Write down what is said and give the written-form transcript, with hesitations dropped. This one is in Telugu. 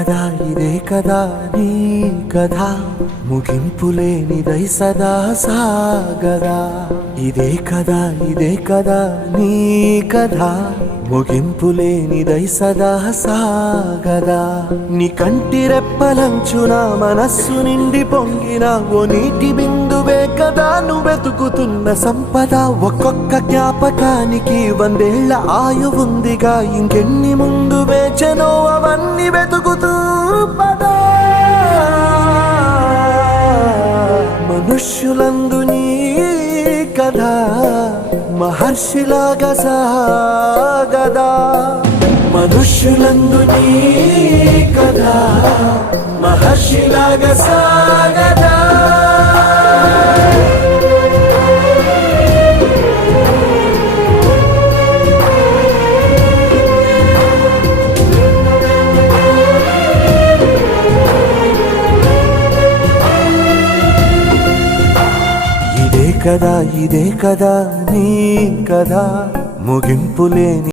ఇదే కదా నీ కథ ముగింపులేనిదై సదా సాగదా. ఇదే కదా నీ కథ ముగింపులేనిదై సదా సాగదా. నీ కంటి రెప్పలంచున మనస్సు నిండి పొంగిన ఓ నీటి బిందువే కదా నువ్వెతుకుతున్న సంపద. ఒక్కొక్క జ్ఞాపకానికి 100 ఏళ్ల ఆయువుందిగా, ఇంకెన్ని ముందు వేచనో అవన్నీ వెతుకుతూ పదా. మనుష్యులందు నీ కథ మహర్షిలాగా సాగదా. మనుష్యులందు నీ కథ మహర్షిలాగా సాగదా. ఇదే కదా నీ కథ ముగింపులేని